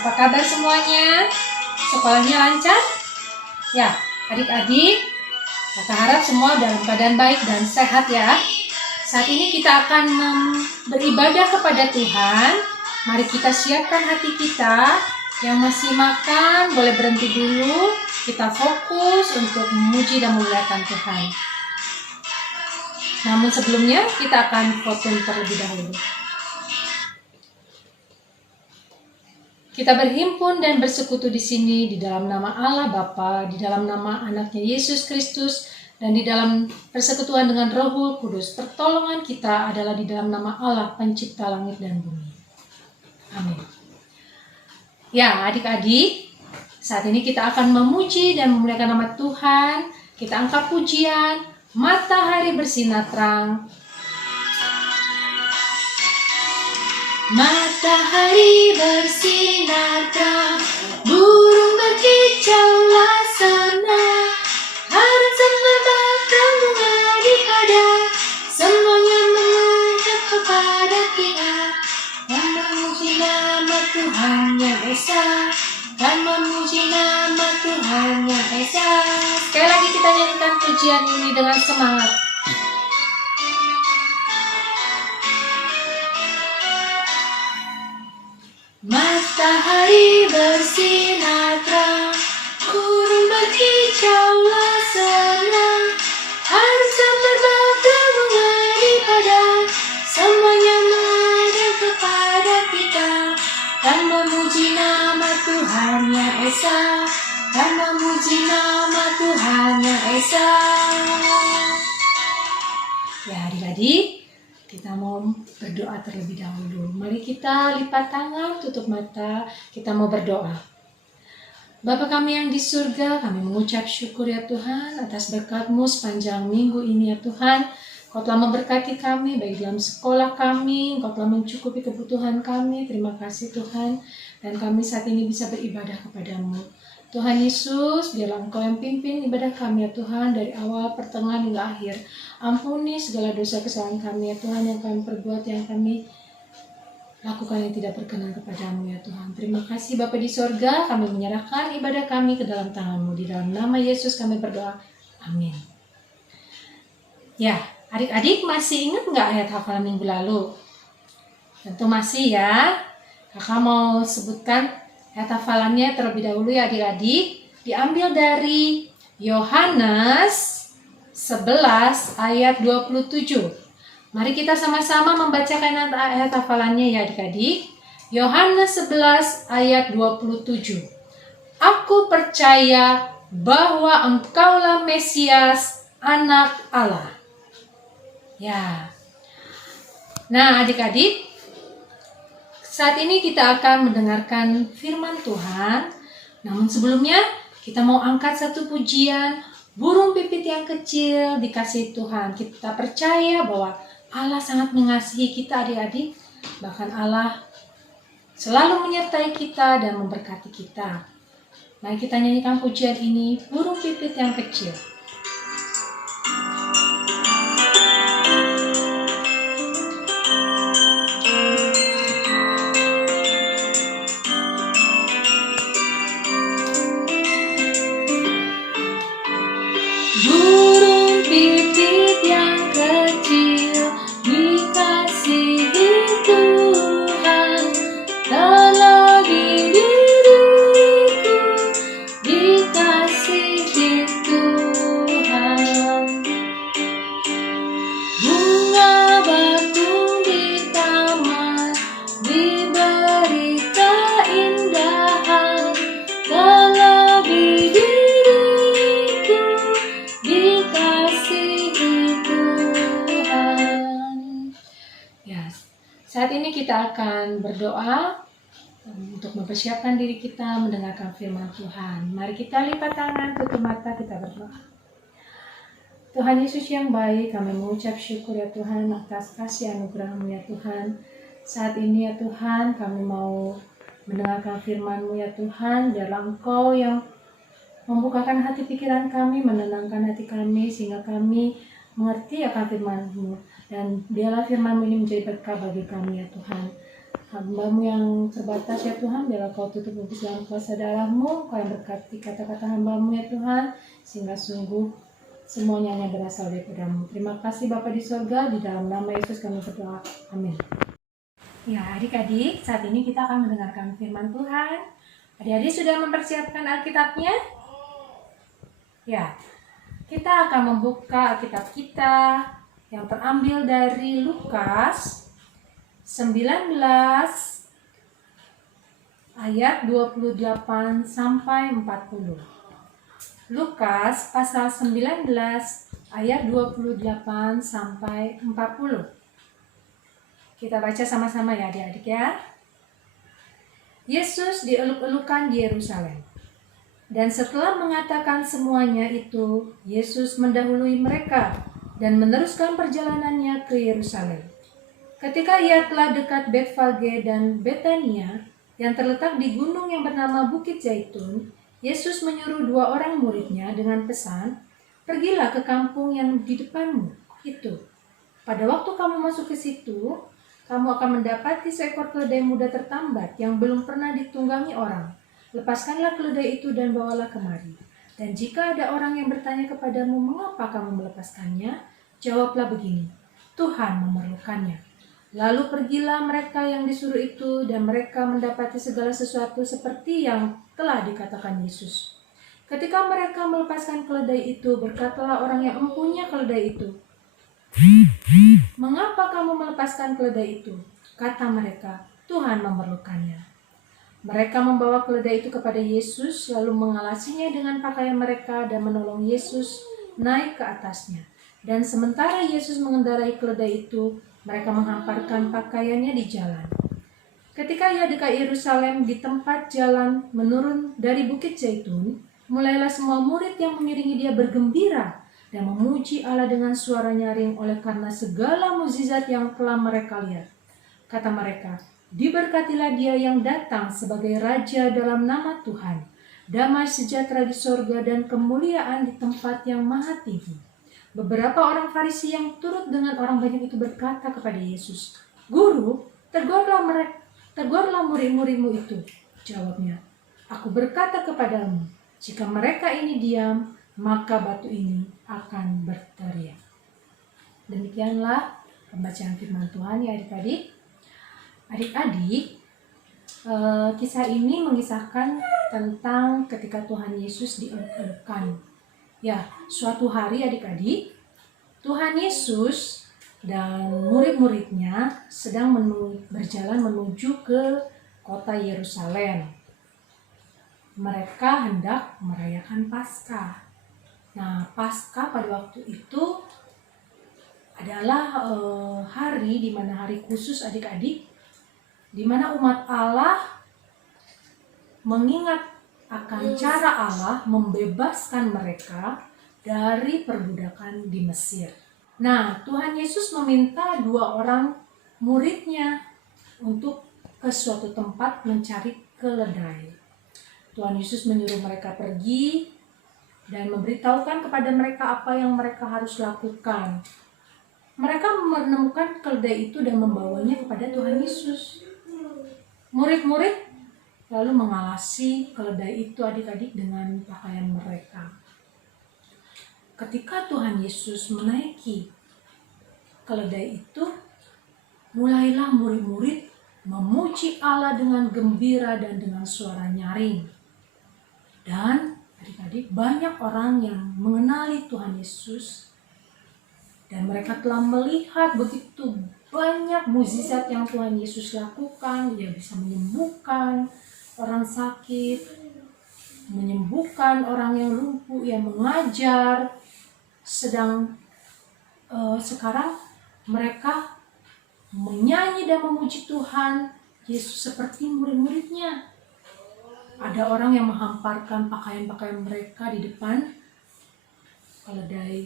Apa kabar semuanya? Sekolahnya lancar? Ya, adik-adik, Kakak harap semua dalam keadaan baik dan sehat ya. Saat ini kita akan beribadah kepada Tuhan. Mari kita siapkan hati kita. Yang masih makan boleh berhenti dulu. Kita fokus untuk memuji dan memuliakan Tuhan. Namun sebelumnya kita akan khotbah terlebih dahulu. Kita berhimpun dan bersekutu di sini di dalam nama Allah Bapa, di dalam nama Anaknya Yesus Kristus, dan di dalam persekutuan dengan Roh Kudus. Pertolongan kita adalah di dalam nama Allah, Pencipta langit dan bumi. Amin. Ya, adik-adik, saat ini kita akan memuji dan memuliakan nama Tuhan. Kita angkat pujian, matahari bersinar terang. Matahari bersinar terang, burung berkicaulah sana, harap semerbak bunga di padang, semuanya menghadap kepada Dia, dan memuji nama Tuhan yang Esa, dan memuji nama Tuhan yang Esa. Sekali lagi kita nyanyikan pujian ini dengan semangat. Matahari bersinar terang, burung berkicaulah senang, harus semerbak bunga di padang, semuanya menghadap kepada Kita, dan memuji nama Tuhan yang Esa, dan memuji nama Tuhan yang Esa. Ya adik-adik, kita mau berdoa terlebih dahulu. Mari kita lipat tangan, tutup mata, kita mau berdoa. Bapa kami yang di surga, kami mengucap syukur ya Tuhan atas berkat-Mu sepanjang minggu ini ya Tuhan. Kau telah memberkati kami baik dalam sekolah kami, Kau telah mencukupi kebutuhan kami. Terima kasih Tuhan. Dan kami saat ini bisa beribadah kepada-Mu. Tuhan Yesus, biarlah Engkau yang pimpin ibadah kami ya Tuhan dari awal, pertengahan hingga akhir. Ampuni segala dosa kesalahan kami ya Tuhan yang kami perbuat, yang kami lakukan yang tidak berkenan kepada-Mu ya Tuhan. Terima kasih Bapa di sorga, kami menyerahkan ibadah kami ke dalam tangan-Mu. Di dalam nama Yesus kami berdoa. Amin. Ya, adik-adik masih ingat nggak ayat hafalan minggu lalu? Tentu masih ya. Kakak mau sebutkan ayat hafalannya terlebih dahulu ya adik-adik. Diambil dari Yohanes 11 ayat 27. Mari kita sama-sama membacakan ayat hafalannya ya adik-adik. Yohanes 11 ayat 27. Aku percaya bahwa Engkaulah Mesias, Anak Allah. Ya. Nah adik-adik, saat ini kita akan mendengarkan firman Tuhan. Namun sebelumnya kita mau angkat satu pujian, burung pipit yang kecil dikasihi Tuhan. Kita percaya bahwa Allah sangat mengasihi kita adik-adik. Bahkan Allah selalu menyertai kita dan memberkati kita. Mari kita nyanyikan pujian ini, burung pipit yang kecil. Saat ini kita akan berdoa untuk mempersiapkan diri kita mendengarkan firman Tuhan. Mari kita lipat tangan, tutup mata, kita berdoa. Tuhan Yesus yang baik, kami mengucap syukur ya Tuhan atas kasih anugerah-Mu ya Tuhan. Saat ini ya Tuhan, kami mau mendengarkan firman-Mu ya Tuhan. Biarlah Engkau yang membukakan hati pikiran kami, menenangkan hati kami, sehingga kami mengerti akan firman-Mu. Dan biarlah firman-Mu ini menjadi berkah bagi kami ya Tuhan. Hamba-Mu yang terbatas ya Tuhan, biarlah Kau tutup bungkus dalam kuasa darah-Mu, Kau yang berkati kata-kata hamba-Mu ya Tuhan, sehingga sungguh semuanya hanya berasal daripada-Mu. Terima kasih Bapa di surga, di dalam nama Yesus kami berdoa. Amin. Ya, adik-adik, saat ini kita akan mendengarkan firman Tuhan. Adik-adik sudah mempersiapkan Alkitabnya? Ya, kita akan membuka Alkitab kita yang terambil dari Lukas 19 ayat 28 sampai 40. Lukas pasal 19 ayat 28 sampai 40. Kita baca sama-sama ya adik-adik ya. Yesus dieluk-elukan di Yerusalem. Dan setelah mengatakan semuanya itu, Yesus mendahului mereka dan meneruskan perjalanannya ke Yerusalem. Ketika ia telah dekat Betfage dan Betania yang terletak di gunung yang bernama Bukit Zaitun, Yesus menyuruh 2 orang muridnya dengan pesan, "Pergilah ke kampung yang di depanmu itu. Pada waktu kamu masuk ke situ, kamu akan mendapati seekor keledai muda tertambat yang belum pernah ditunggangi orang. Lepaskanlah keledai itu dan bawalah kemari. Dan jika ada orang yang bertanya kepadamu, mengapa kamu melepaskannya? Jawablah begini, Tuhan memerlukannya." Lalu pergilah mereka yang disuruh itu, dan mereka mendapati segala sesuatu seperti yang telah dikatakan Yesus. Ketika mereka melepaskan keledai itu, berkatalah orang yang empunya keledai itu, "Mengapa kamu melepaskan keledai itu?" Kata mereka, "Tuhan memerlukannya." Mereka membawa keledai itu kepada Yesus, lalu mengalasinya dengan pakaian mereka dan menolong Yesus naik ke atasnya. Dan sementara Yesus mengendarai keledai itu, mereka menghamparkan pakaiannya di jalan. Ketika ia dekat Yerusalem, di tempat jalan menurun dari Bukit Zaitun, mulailah semua murid yang mengiringi dia bergembira dan memuji Allah dengan suara nyaring oleh karena segala mukjizat yang telah mereka lihat. Kata mereka, "Diberkatilah dia yang datang sebagai Raja dalam nama Tuhan. Damai sejahtera di sorga dan kemuliaan di tempat yang maha tinggi." Beberapa orang Farisi yang turut dengan orang banyak itu berkata kepada Yesus, "Guru, tegurlah murid-muridmu itu." Jawabnya, "Aku berkata kepadamu, jika mereka ini diam, maka batu ini akan berteriak." Demikianlah pembacaan firman Tuhan ya adik-adik. Adik-adik, kisah ini mengisahkan tentang ketika Tuhan Yesus dieluk-elukan. Ya, suatu hari adik-adik, Tuhan Yesus dan murid-muridnya sedang berjalan menuju ke kota Yerusalem. Mereka hendak merayakan Paskah. Nah, Paskah pada waktu itu adalah hari di mana hari khusus adik-adik, di mana umat Allah mengingat akan cara Allah membebaskan mereka dari perbudakan di Mesir. Nah, Tuhan Yesus meminta 2 orang muridnya untuk ke suatu tempat mencari keledai. Tuhan Yesus menyuruh mereka pergi dan memberitahukan kepada mereka apa yang mereka harus lakukan. Mereka menemukan keledai itu dan membawanya kepada Tuhan Yesus. Murid-murid lalu mengalasi keledai itu adik-adik dengan pakaian mereka. Ketika Tuhan Yesus menaiki keledai itu, mulailah murid-murid memuji Allah dengan gembira dan dengan suara nyaring. Dan adik-adik, banyak orang yang mengenali Tuhan Yesus dan mereka telah melihat begitu banyak mukjizat yang Tuhan Yesus lakukan. Dia bisa menyembuhkan orang sakit, menyembuhkan orang yang lumpuh, yang mengajar. Sedang sekarang mereka menyanyi dan memuji Tuhan Yesus seperti murid-muridnya. Ada orang yang menghamparkan pakaian-pakaian mereka di depan keledai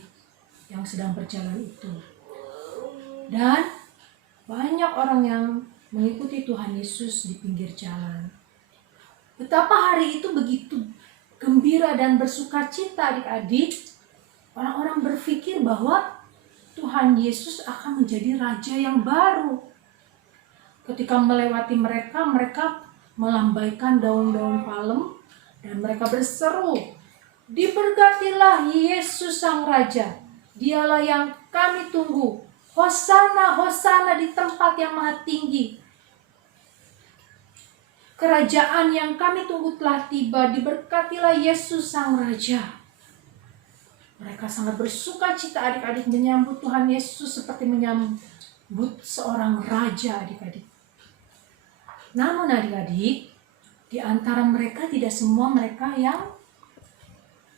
yang sedang berjalan itu. Dan banyak orang yang mengikuti Tuhan Yesus di pinggir jalan. Betapa hari itu begitu gembira dan bersukacita adik-adik. Orang-orang berpikir bahwa Tuhan Yesus akan menjadi raja yang baru. ketika melewati mereka, mereka melambaikan daun-daun palem dan mereka berseru, "Diberkatilah Yesus Sang Raja, Dialah yang kami tunggu. Hosana, Hosana di tempat yang maha tinggi. Kerajaan yang kami tunggu telah tiba, diberkatilah Yesus Sang Raja." Mereka sangat bersuka cita adik-adik menyambut Tuhan Yesus seperti menyambut seorang raja adik-adik. Namun adik-adik, di antara mereka tidak semua mereka yang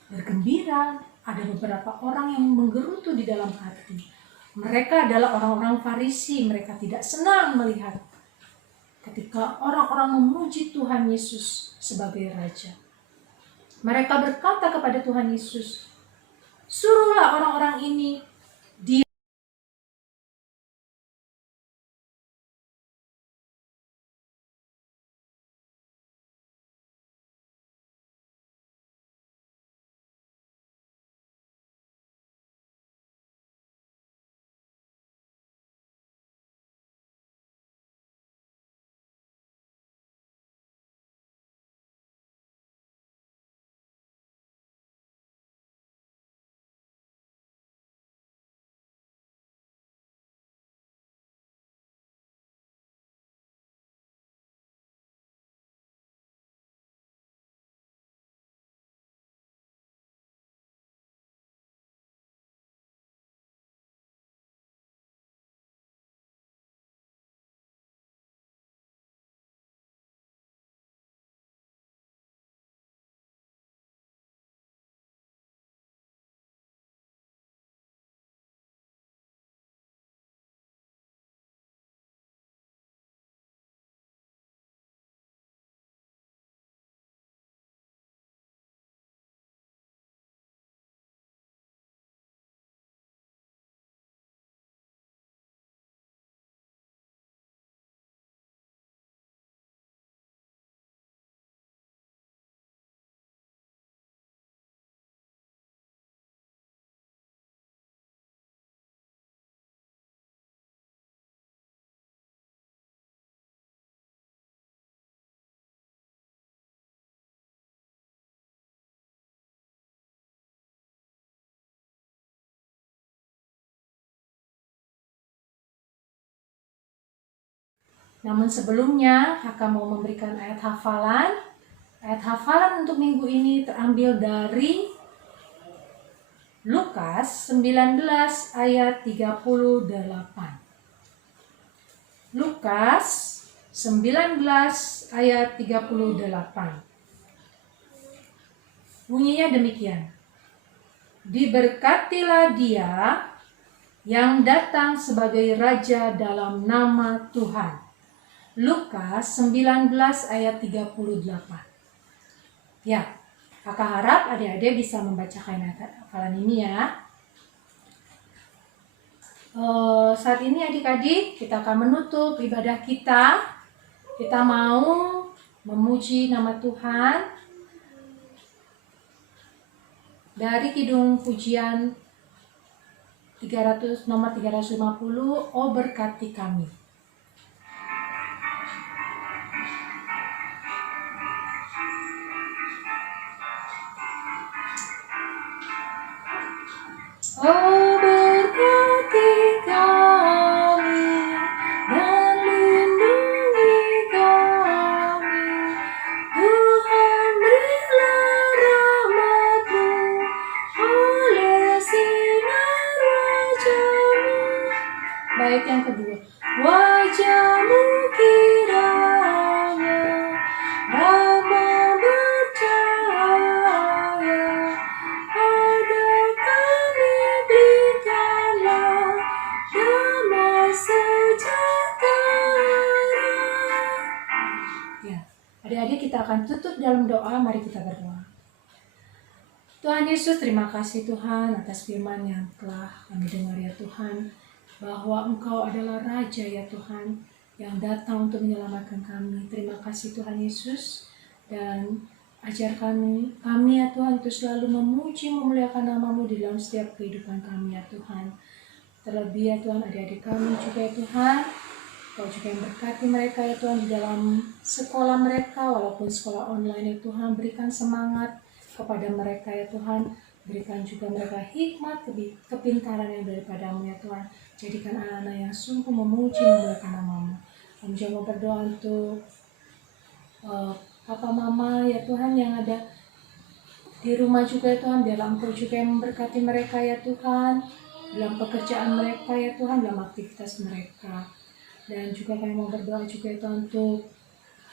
bergembira. Ada beberapa orang yang menggerutu di dalam hati. Mereka adalah orang-orang Farisi. Mereka tidak senang melihat ketika orang-orang memuji Tuhan Yesus sebagai Raja. Mereka berkata kepada Tuhan Yesus, "Suruhlah orang-orang ini diam." Namun sebelumnya, Kakak mau memberikan ayat hafalan. Ayat hafalan untuk minggu ini terambil dari Lukas 19 ayat 38. Lukas 19 ayat 38. Bunyinya demikian. "Diberkatilah Dia yang datang sebagai Raja dalam nama Tuhan." Lukas 19 ayat 38. Ya, Kakak harap adik-adik bisa membacakan ayat hafalan ini ya. Saat ini adik-adik kita akan menutup ibadah kita. Kita mau memuji nama Tuhan dari Kidung Pujian nomor 350, "Oh berkati kami." Oh berkati kami dan lindungi kami, Tuhan berilah rahmat-Mu oleh sinar wajah-Mu. Bait yang kedua, "Wajah-Mu kiranya damai bercahaya, pada kami berikanlah damai sejahtera." Ya, adik-adik kita akan tutup dalam doa. Mari kita berdoa. Tuhan Yesus, terima kasih Tuhan atas firman yang telah kami dengar ya Tuhan, bahwa Engkau adalah Raja ya Tuhan, yang datang untuk menyelamatkan kami. Terima kasih Tuhan Yesus, dan ajar kami ya Tuhan untuk selalu memuji memuliakan nama-Mu di dalam setiap kehidupan kami ya Tuhan. Terlebih ya Tuhan adik-adik kami juga ya Tuhan, Kau juga yang berkati mereka ya Tuhan di dalam sekolah mereka, walaupun sekolah online ya Tuhan. Berikan semangat kepada mereka ya Tuhan. Berikan juga mereka hikmat, kepintaran yang daripadamu ya Tuhan. Jadikan anak-anak yang sungguh memuji memuliakan nama-Mu. Kami juga berdoa untuk papa mama ya Tuhan yang ada di rumah juga ya Tuhan. Biarlah Engkau juga yang memberkati mereka ya Tuhan, dalam pekerjaan mereka ya Tuhan, dalam aktivitas mereka. Dan juga kami mau berdoa juga ya Tuhan untuk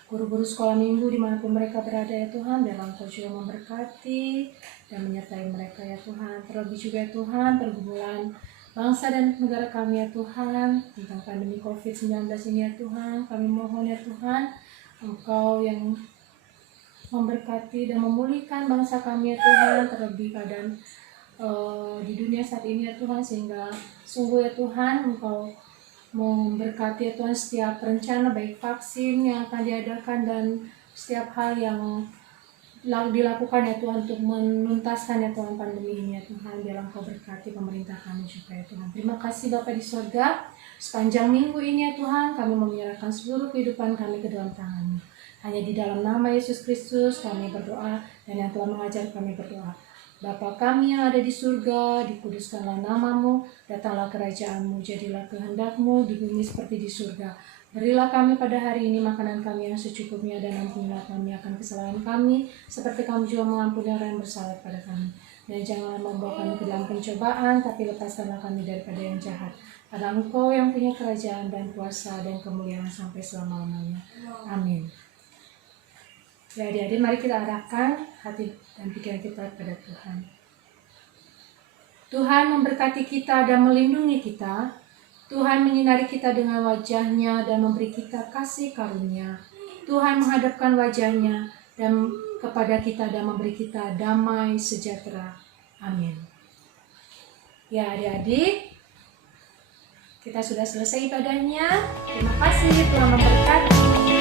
guru-guru sekolah minggu dimanapun mereka berada ya Tuhan. Biarlah Engkau juga memberkati dan menyertai mereka ya Tuhan. Terlebih juga ya Tuhan pergumulan bangsa dan negara kami ya Tuhan, tentang pandemi COVID-19 ini ya Tuhan. Kami mohon ya Tuhan, Engkau yang memberkati dan memulihkan bangsa kami ya Tuhan, terlebih keadaan di dunia saat ini ya Tuhan, sehingga sungguh ya Tuhan Engkau memberkati ya Tuhan setiap rencana baik vaksin yang akan diadakan dan setiap hal yang dilakukan ya Tuhan untuk menuntaskan ya Tuhan pandemi ini ya Tuhan. Biarlah Engkau berkati pemerintah kami juga ya Tuhan. Terima kasih Bapa di surga, sepanjang minggu ini ya Tuhan kami menyerahkan seluruh kehidupan kami ke dalam tangan-Mu. Hanya di dalam nama Yesus Kristus kami berdoa dan yang telah mengajar kami berdoa. Bapa kami yang ada di surga, dikuduskanlah nama-Mu, datanglah kerajaan-Mu, jadilah kehendak-Mu di bumi seperti di surga. Berilah kami pada hari ini makanan kami yang secukupnya, dan ampunilah kami akan kesalahan kami, seperti kami juga mengampuni orang yang bersalah pada kami. Dan janganlah membawa kami ke dalam pencobaan, tapi lepaskanlah kami daripada yang jahat. Karena Engkau yang punya kerajaan dan kuasa dan kemuliaan sampai selama-lamanya. Amin. Ya adik-adik, mari kita arahkan hati dan pikiran kita kepada Tuhan. Tuhan memberkati kita dan melindungi kita. Tuhan menyinari kita dengan wajah-Nya dan memberi kita kasih karunia. Tuhan menghadapkan wajah-Nya dan kepada kita dan memberi kita damai sejahtera. Amin. Ya adik-adik, kita sudah selesai ibadahnya. Terima kasih, Tuhan memberkati.